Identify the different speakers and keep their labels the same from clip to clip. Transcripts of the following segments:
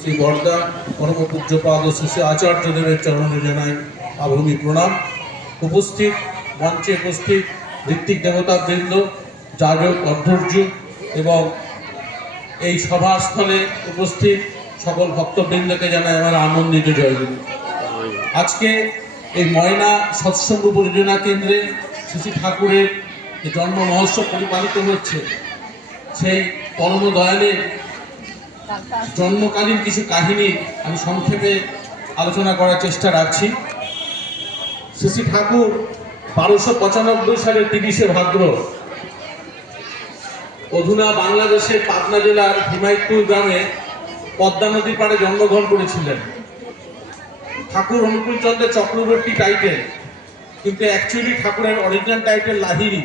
Speaker 1: শ্রী বর্দা পরম পূজ্যপাদ ও শ্রী আচার্যদেবের চরণে জানাই আভূমি প্রণাম। উপস্থিত, মঞ্চে উপস্থিত ঋত্বিক দেবতা বৃন্দ যাজক অধ্যর্য এবং এই সভাস্থলে উপস্থিত সকল ভক্তবৃন্দকে জানাই আমার আনন্দিত জয়গুরু। আজকে এই ময়না সৎসঙ্গ পরিযোজনা কেন্দ্রে শ্রী ঠাকুরের জন্ম মহোৎসব পরিপালিত হচ্ছে, সেই পরম দয়ালের জন্মকালীন কিছু কাহিনী আমি সংক্ষেপে আলোচনা করার চেষ্টা রাখছি। শ্রী ঠাকুর বারোশো পঁচানব্বই সালের তিরিশে ভাদ্র অধুনা বাংলাদেশের পাবনা জেলার হিমায়তপুর গ্রামে পদ্মা নদীর পাড়ে জন্মগ্রহণ করেছিলেন। ঠাকুর অনুকূল চন্দ্রের চক্রবর্তী টাইটেল কিন্তু অ্যাকচুয়ালি ঠাকুরের অরিজিনাল টাইটেল লাহিরি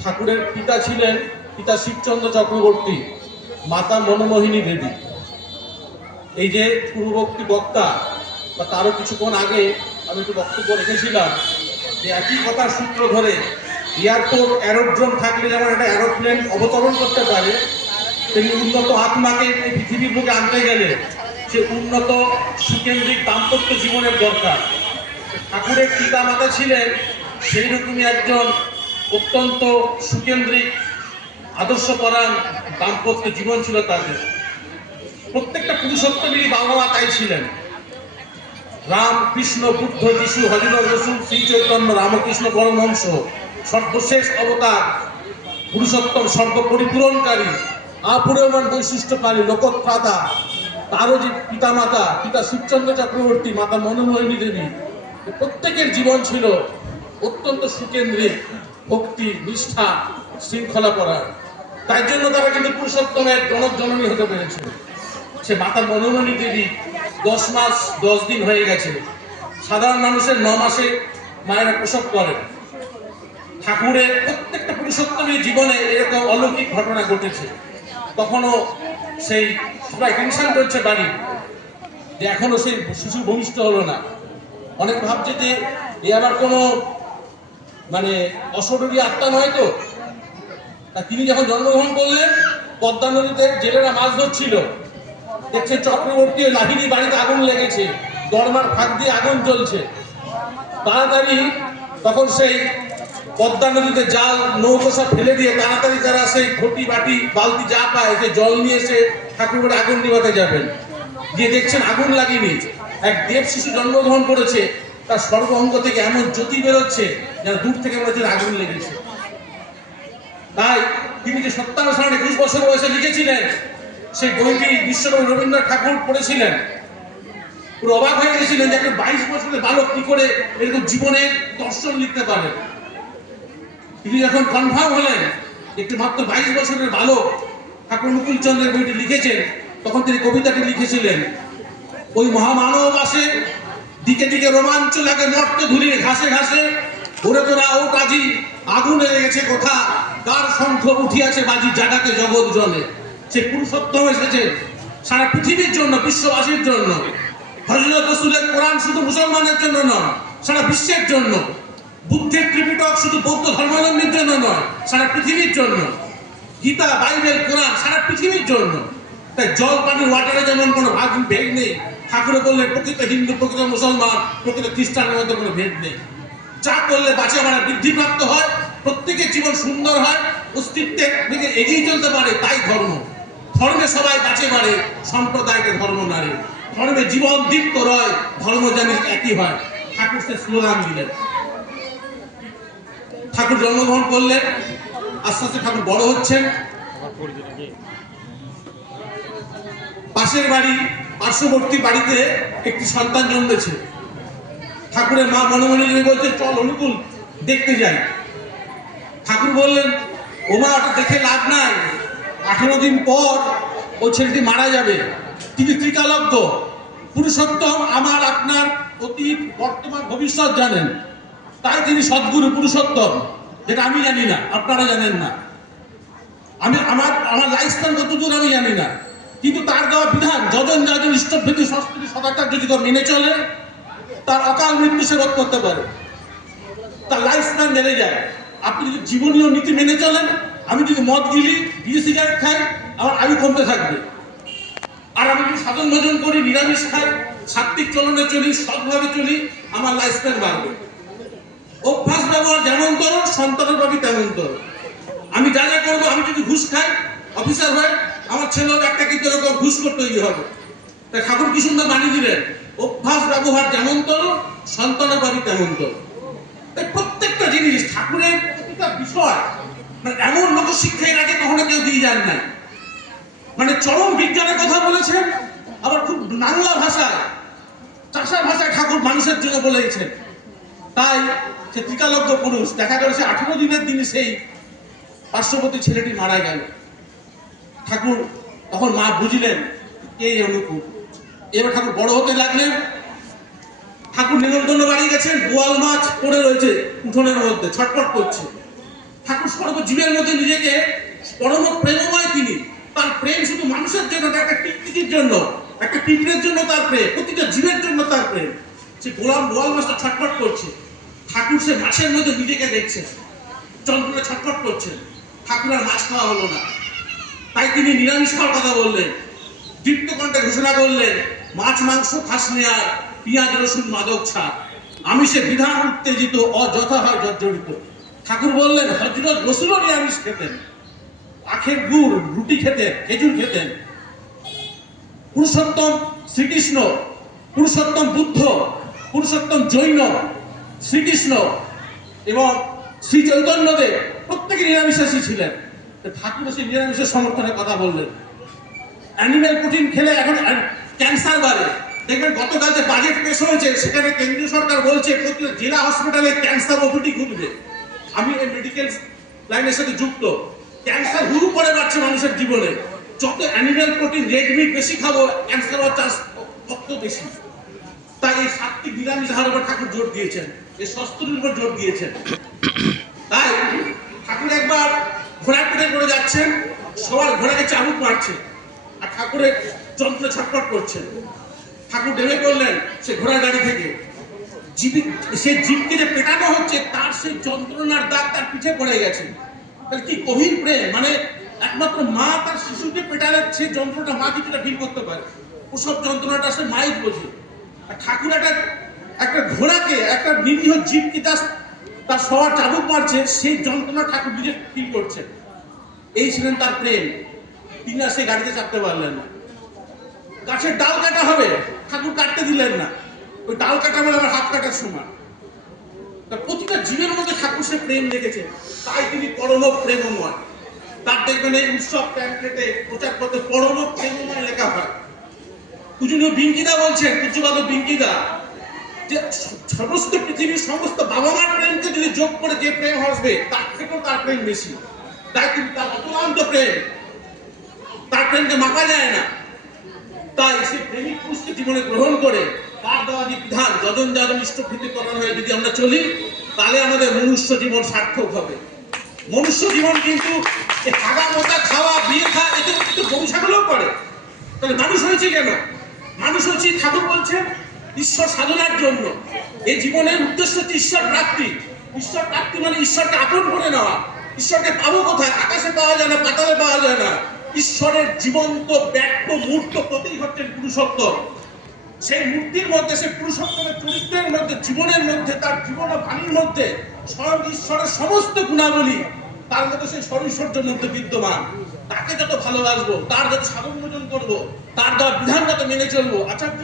Speaker 1: ঠাকুরের পিতা ছিলেন পিতা শিবচন্দ্র চক্রবর্তী। মাতা মনমোহিনী দেবী এই যে পূর্ববর্তী বক্তা, বা তারও কিছুক্ষণ আগে আমি একটু বক্তব্য রেখেছিলাম যে একই কথার সূত্র ধরে এয়ারপোর্ট অ্যারোড্রোম থাকলে যেমন একটা অ্যারোপ্লেন অবতরণ করতে পারে, তেমনি উন্নত আত্মাকে এই পৃথিবীর বুকে আনতে গেলে সে উন্নত সুকেন্দ্রিক দাম্পত্য জীবনের দরকার। ঠাকুরের পিতা মাতা ছিলেন সেই রকমই একজন অত্যন্ত সুকেন্দ্রিক, আদর্শপরায়ণ দাম্পত্য জীবন ছিল তাদের। প্রত্যেকটা পুরুষোত্তমেরই বাবা মা তাই ছিলেন। রাম, কৃষ্ণ, বুদ্ধ, যিশু হজরত রসুল, শ্রী চৈতন্য, রামকৃষ্ণ, পরমহংস, সর্বশেষ অবতার, পুরুষোত্তম, সর্বপরিপূরণকারী আপূরমান বৈশিষ্ট্যকারী লোকত্রাতা তারও যে পিতামাতা, পিতা শিবচন্দ্র চক্রবর্তী, মাতা মনোমোহিনী দেবী। প্রত্যেকের জীবন ছিল অত্যন্ত সুকেন্দ্রিক, ভক্তি, নিষ্ঠা শৃঙ্খলা পড়া তাই জন্য তারা কিন্তু পুরুষোত্তমের জনক জননী হতে পেরেছিল সে মাতা মনোমণি দেবী দশ মাস, দশ দিন হয়ে গেছে। সাধারণ মানুষের ন মাসে মায়েরা প্রসব করেন। ঠাকুরের প্রত্যেকটা পুরুষোত্তমের জীবনে এরকম অলৌকিক ঘটনা ঘটেছে। তখনও সেই সবাই টেনশন করছে বাড়ি। যে এখনও সেই শিশু ভূমিষ্ঠ হলো না। অনেক ভাবছে যে এ আবার কোনো মানে অশরীরী আত্মা নয় তো? তা তিনি যখন জন্মগ্রহণ করলেন, পদ্মা নদীতে জেলেরা মাছ ধরছিল। দেখছে চক্রবর্তী লাহিনী বাড়িতে আগুন লেগেছে, দরমার ফাঁক দিয়ে আগুন জ্বলছে। তাড়াতাড়ি তখন সেই পদ্মা নদীতে জাল, নৌকো সব ফেলে দিয়ে তাড়াতাড়ি তারা সেই ঘটি বাটি, বালতি যা পায় সে জল নিয়ে এসে ঠাকুর করে আগুন নিভাতে যাবেন। গিয়ে দেখছেন আগুন লাগেনি। এক দেব শিশু জন্মগ্রহণ করেছে, তার সর্বঅঙ্গ থেকে এমন জ্যোতি বেরোচ্ছে যেন দূর থেকে মনে হচ্ছে আগুন লেগেছে। তাই তিনি যে সত্তান্ন সালে একুশ বছর বয়সে লিখেছিলেন, সেই বইটি বিশ্বকবি রবীন্দ্রনাথ ঠাকুর পড়েছিলেন। পুরো অবাক হয়ে গেছিলেন যে একটা বাইশ বছরের বালক কি করে এরকম জীবনের দর্শন লিখতে পারে তিনি যখন কনফার্ম হলেন, একটি মাত্র বাইশ বছরের বালক ঠাকুর মুকুল চন্দ্রের বইটি লিখেছেন, তখন তিনি কবিতাটি লিখেছিলেন। ওই মহামানব আসে, দিকে দিকে রোমাঞ্চ লাগে মর্ত ধুলির ঘাসে ঘাসে ওরে তোরা ও কাজী, আগুন লেগেছে কোথা। কার শঙ্খ উঠিয়াছে বাজি জাগাতে জগৎ জলে। সে পুরুষোত্তম এসেছে সারা পৃথিবীর জন্য, বিশ্ববাসীর জন্য। হজরত রসুলের কোরআন শুধু মুসলমানের জন্য নয়, সারা বিশ্বের জন্য। বুদ্ধের ত্রিপিটক শুধু বৌদ্ধ ধর্মাবলম্বীর জন্য নয়, সারা পৃথিবীর জন্য। গীতা, বাইবেল, কোরআন সারা পৃথিবীর জন্য। তাই জল পানির ওয়াটারে যেমন কোনো ভাগ, ভেদ নেই, ঠাকুরে বললেন প্রকৃত হিন্দু, প্রকৃত মুসলমান, প্রকৃত খ্রিস্টানের মধ্যে কোনো ভেদ নেই। যা করলে বাঁচা মারা বৃদ্ধিপ্রাপ্ত হয়, প্রত্যেকের জীবন সুন্দর হয় অস্তিত্বের দিকে এগিয়ে চলতে পারে, তাই ধর্ম। ধর্মে সবাই বাঁচে মারে সম্প্রদায়কে ধর্ম নারে ধর্মে জীবন দীপ্ত রয়, ধর্ম জানি একই হয়। ঠাকুর সে স্লোগান দিলেন। ঠাকুর জন্মগ্রহণ করলেন, আস্তে আস্তে ঠাকুর বড় হচ্ছেন। পাশের বাড়ি, পার্শ্ববর্তী বাড়িতে একটি সন্তান জন্মেছে। ঠাকুরের মা মনে মনে বলছে, চল অনুকূল, দেখতে যাই। ঠাকুর বললেন ও মা ওটা দেখে লাভ নাই। আঠারো দিন পর ও ছেলেটি মারা যাবে। তিনি ত্রিকালব্ধ। পুরুষোত্তম আমার আপনার অতীত, বর্তমান, ভবিষ্যৎ জানেন। তাই তিনি সদ্গুরু পুরুষোত্তম। যেটা আমি জানি না, আপনারা জানেন না। আমি, আমার আমার লাইফ স্টাইল কতদূর আমি জানি না। কিন্তু তার দেওয়া বিধান, যজন যাজন ইষ্টভেদী সংস্কৃতি সদাচার যদি মেনে চলে তার অকাল মৃত্যু সে রোধ করতে পারে। তার লাইফ স্প্যান বেড়ে যায়। আপনি যদি জীবনীয় নীতি মেনে চলেন, আমি যদি মদ গিলি, বিড়ি সিগারেট খাই, আমার আয়ু কমতে থাকবে। আর আমি যদি সাধন ভোজন করি, নিরামিষ খাই সাত্বিক চলনে চলি, সৎভাবে চলি, আমার লাইফ স্প্যান বাড়বে। অভ্যাস ব্যবহার যেমন করো, সন্তানের পাবি তেমন করো। আমি যা যা করব, আমি যদি ঘুষ খাই অফিসার হয়ে আমার ছেলেও একটা কিন্তু এরকম ঘুষ করতে হবে। তা ঠাকুর কি সুন্দর বানিয়ে দিলেন? অভ্যাস ব্যবহার যেমন করো সন্তানের বাড়ি তেমন করো এই প্রত্যেকটা জিনিস ঠাকুরের প্রতিটা বিষয় মানে এমন লোকশিক্ষা এর আগে কখনো কেউ দিয়ে যান নাই। মানে চরম বিজ্ঞানের কথা বলেছেন, আবার খুব বাংলা ভাষায় চাষার ভাষায় ঠাকুর মানুষের জন্য বলেছেন। তাই সে ত্রিকালব্ধ পুরুষ, দেখা গেল সে আঠেরো দিনের দিনে সেই পার্শ্ববর্তী ছেলেটি মারা গেল। ঠাকুর তখন মা বুঝলেন এই অনুকূল? এবার ঠাকুর বড় হতে লাগলেন ঠাকুর নিমন্ত্রণ বাড়ি গেছেন, বোয়াল মাছ পড়ে রয়েছে উঠোনের মধ্যে, ছটফট করছে। ঠাকুর সর্বজীবের মধ্যে নিজেকে পরম প্রেমময় তিনি। তার প্রেম শুধু মানুষের জন্য একটা টিকটিকির জন্য, একটা পিঁপড়ের জন্য তার প্রেম, প্রতিটা জীবের জন্য তার প্রেম। সে গোলাম বোয়াল মাছটা ছটফট করছে। ঠাকুর সে মাছের মধ্যে নিজেকে দেখছে। যন্ত্রণা ছটফট করছে। ঠাকুর আর মাছ খাওয়া হলো না। তাই তিনি নিরামিষ খাওয়ার কথা বললেন। দীপ্ত কণ্ঠে ঘোষণা করলেন মাছ, মাংস, খাস আর পেঁয়াজ, রসুন, মাদক ছাড়। আমি সে বিধান উত্তেজিত অযথা হয় জর্জরিত। ঠাকুর বললেন হজরত রসুলও নিরামিষ খেতেন। আখের গুড়, রুটি খেতেন, খেজুর খেতেন। পুরুষোত্তম শ্রীকৃষ্ণ, পুরুষোত্তম বুদ্ধ, পুরুষোত্তম জৈন, শ্রীকৃষ্ণ এবং শ্রী চৈতন্যদেব প্রত্যেকে নিরামিষাসী ছিলেন। ঠাকুর সেই নিরামিষের সমর্থনে কথা বললেন। অ্যানিম্যাল প্রোটিন খেলে এখন ক্যান্সার বাড়ে। দেখবেন গতকাল যে বাজেট পেশ হয়েছে, সেখানে কেন্দ্রীয় সরকার বলছে প্রতি জেলা হসপিটালে ক্যান্সার ওপিটি খুলবে আমি এই মেডিকেল লাইনের সাথে যুক্ত। ক্যান্সার হুরু করে বাড়ছে মানুষের জীবনে। যত অ্যানিম্যাল প্রোটিন রেড মিট বেশি খাব, ক্যান্সার হওয়ার চান্স তত বেশি। তাই এই সাতটি নিরামিষ আহারের উপর ঠাকুর জোর দিয়েছেন এই শস্ত্রের উপর জোর দিয়েছেন। তাই ঠাকুর একবার ঘোড়ার পিঠে করে যাচ্ছেন, সবার ঘোড়াকে চাবুক মারছে। আর ঠাকুরের যন্ত্রে ছটফট করছে। ঠাকুর নেমে পড়লেন সে ঘোড়ার গাড়ি থেকে। সে জীবকে যে পেটানো হচ্ছে, তার সেই যন্ত্রণার দাগ তার পিঠে পড়ে গেছে। তাহলে কি গভীর প্রেম? মানে একমাত্র মা তার শিশুকে পেটালে সে যন্ত্রণা মা কিছুটা ফিল করতে পারে। ওসব যন্ত্রণাটা সে মাই বোঝে। আর ঠাকুর একটা একটা ঘোড়াকে, একটা নিরীহ জীবকে তার তার সবার চাবুক মারছে, সেই যন্ত্রণা ঠাকুর নিজে ফিল করছে। এই ছিলেন তার প্রেম। তিনি আর সেই গাড়িতে চাপতে পারলেন না। গাছের ডাল কাটা হবে, ঠাকুর কাটতে দিলেন না। ওই ডাল কাটা বলে আমার হাত কাটার সময়। তা প্রতিটা জীবের মধ্যে ঠাকুর সে প্রেম দেখেছে। তাই তিনি পরম প্রেমময়। তার দেখবেন এই উৎসব প্যাম্পলেটে প্রচার করতে পরম প্রেমময় লেখা হয়। পূজনীয় বিঙ্কিদা বলছেন পূজ্যবাদ বিঙ্কিদা, যে সমস্ত পৃথিবীর সমস্ত বাবা মার প্রেমকে যদি যোগ করে যে প্রেম আসবে, তার থেকেও তার প্রেম বেশি। তাই কিন্তু তার অতলান্ত প্রেম তার প্রেমকে মাপা যায় না। তাই সে প্রেমিক পুরুষকে জীবনে গ্রহণ করে, তার দেওয়া বিধান যজন যাজন ইষ্টভৃতিকরণ হয়ে যদি আমরা চলি, তাহলে আমাদের মনুষ্য জীবন সার্থক হবে। মনুষ্য জীবন কিন্তু হাগা মোটা খাওয়া, বিয়ে খাওয়া এতে কিন্তু ছাগলও করে। তাহলে মানুষ হয়েছে কেন? মানুষ হচ্ছে ঠাকুর বলছেন, ঈশ্বর সাধনার জন্য। এই জীবনের উদ্দেশ্য হচ্ছে ঈশ্বর প্রাপ্তি। ঈশ্বর প্রাপ্তি মানে ঈশ্বরকে আপন করে নেওয়া। ঈশ্বরকে পাবো কোথায়? আকাশে পাওয়া যায় না, পাতালে পাওয়া যায় না। ঈশ্বরের জীবন্ত, ব্যক্ত মূর্ত প্রতীক হচ্ছেন পুরুষোত্তম। সেই মূর্তির মধ্যে, সেই পুরুষোত্তমের চরিত্রের মধ্যে, জীবনের মধ্যে, তার জীবন বাণীর মধ্যে স্বয়ং ঈশ্বরের সমস্ত গুণাবলী, তার মধ্যে সেই স্বরৈশ্বর্যের মধ্যে বিদ্যমান। তাকে যত ভালোবাসবো, তার যত সাধন করব, তার বিধান যত মেনে চলবো আচার্য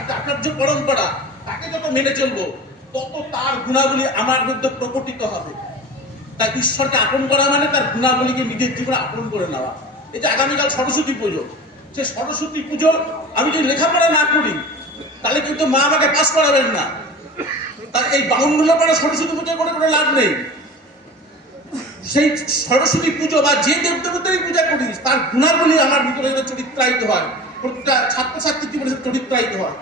Speaker 1: আচার্য পরম্পরা, তাকে যত মেনে চলবো, তত তার গুণাবলী আমার মধ্যে প্রকটিত হবে। তাই ঈশ্বরকে আপন করা মানে তার গুণাবলীকে নিজের জীবনে আপন করে নেওয়া। যে আগামীকাল সরস্বতী পুজো। সে সরস্বতী পুজো আমি যদি লেখাপড়া না করি, তাহলে কিন্তু মা আমাকে পাস করাবেন না। তাই এই বাউন্ডুলা পাড়া সরস্বতী পুজো করে কোনো লাভ নেই। সেই সরস্বতী পুজো বা যে দেব দেবতারই পূজা করি, তার গুণাবলী আমার ভিতরে যেন চরিত্রায়িত হয়, প্রতিটা ছাত্রছাত্রীর জীবনে চরিত্রায়িত হয়,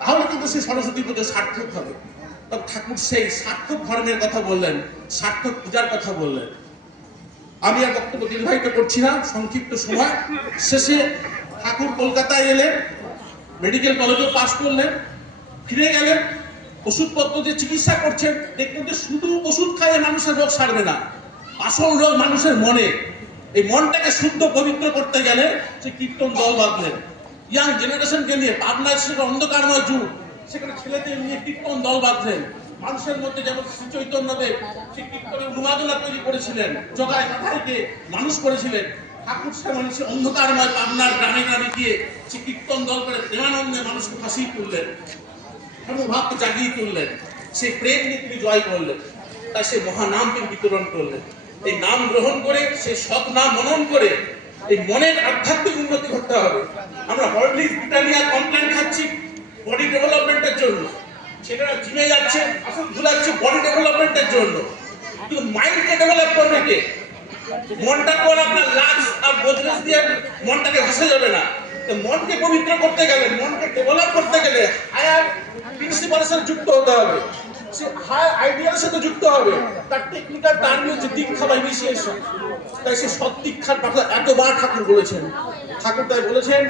Speaker 1: তাহলে কিন্তু সেই সরস্বতী পুজো সার্থক হবে। তবে ঠাকুর সেই সার্থক ধর্মের কথা বললেন, সার্থক পূজার কথা বললেন। আমি আর বক্তব্য দীর্ঘায়িত করছি না, সংক্ষিপ্ত সময়। শেষে ঠাকুর কলকাতায় এলেন মেডিকেল কলেজেও পাশ করলেন, ফিরে গেলেন, ওষুধপত্র যে চিকিৎসা করছেন দেখবেন যে শুধু ওষুধ খাইয়ে মানুষের রোগ সারবে না, আসল রোগ মানুষের মনে। এই মনটাকে শুদ্ধ পবিত্র করতে গেলে সে কীর্তন দল বাঁধলেন। ইয়াং জেনারেশনকে নিয়ে পাবনার সেটা অন্ধকারময় যুগ, সেখানে ছেলেদের নিয়ে কীর্তন দল বাঁধলেন। মানুষের মধ্যে যেমন শ্রী চৈতন্যদেব সেই কীর্তনের উন্মাদনা তৈরি করেছিলেন, জগায় কাঠাইকে মানুষ করেছিলেন, ঠাকুর সে মানুষের অন্ধকারময় পাবনার গ্রামে গ্রামে গিয়ে সে কীর্তন দল করে প্রেমানন্দে মানুষকে ফাঁসিয়ে তুললেন, ধর্মভাবকে জাগিয়ে তুললেন, সেই প্রেম নিয়ে তিনি জয় করলেন, তাই সেই মহানাম তিনি বিতরণ করলেন। এই নাম গ্রহণ করে, সেই সৎ নাম মনন করে এই মনের আধ্যাত্মিক উন্নতি করতে হবে। আমরা হরলিক্স ব্রিটানিয়া কমপ্লেন খাচ্ছি, বডি ডেভেলপমেন্টের জন্য। ছেলেরা জিমে যাচ্ছে, আসল ভুলাচ্ছে বডি ডেভেলপমেন্টের জন্য। কিন্তু মাইন্ডকে ডেভেলপ করবে কে? মনটা কোন আপনার লাক্স আর গোদরেজ দিয়ে মনটাকে ভাসা যাবে না। তো মনকে পবিত্র করতে গেলে, মনকে ডেভেলপ করতে গেলে হায়ার প্রিন্সিপালের সাথে যুক্ত হতে হবে। সে হায়ার আইডিয়ার সাথে যুক্ত হবে। তার টেকনিক্যাল টার্ম হচ্ছে দীক্ষা বা ইনিশিয়েশন তাই সে সৎ দীক্ষার কথা এতবার ঠাকুর বলেছেন। ঠাকুর তাই বলেছেন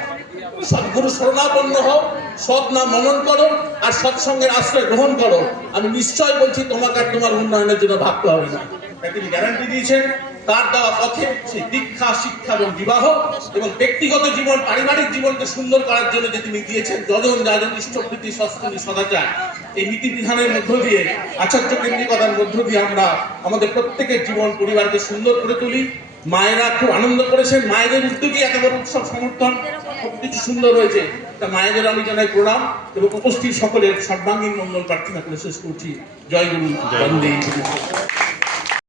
Speaker 1: সদ্গুরু শরণাপন্ন হও, সৎ নাম মনন করো আর সৎসঙ্গের আশ্রয় গ্রহণ করো। আমি নিশ্চয় বলছি, তোমাকে আর তোমার উন্নয়নের জন্য ভাবতে হবে না। তিনি গ্যারান্টি দিয়েছেন, তার দেওয়া পথে সেই দীক্ষা, শিক্ষা এবং বিবাহ এবং ব্যক্তিগত জীবন, পারিবারিক জীবনকে সুন্দর করার জন্য যে তিনি দিয়েছেন, যজন যাজন, ইষ্টপ্রীতি সংস্কৃতি সদাচার। এই নীতি বিধানের মধ্য দিয়ে, আচার্য কেন্দ্রিকতার মধ্য দিয়ে আমরা আমাদের প্রত্যেকের জীবন, পরিবারকে সুন্দর করে তুলি। মায়েরা খুব আনন্দ করেছেন। মায়েদের উদ্যোগে এত বড় উৎসব সমর্থন সবকিছু সুন্দর হয়েছে। তা মায়েদের আমি জানাই প্রণাম এবং উপস্থিত সকলের সর্বাঙ্গীন মঙ্গল প্রার্থনা করে শেষ করছি। জয় গুরু। বন্দে।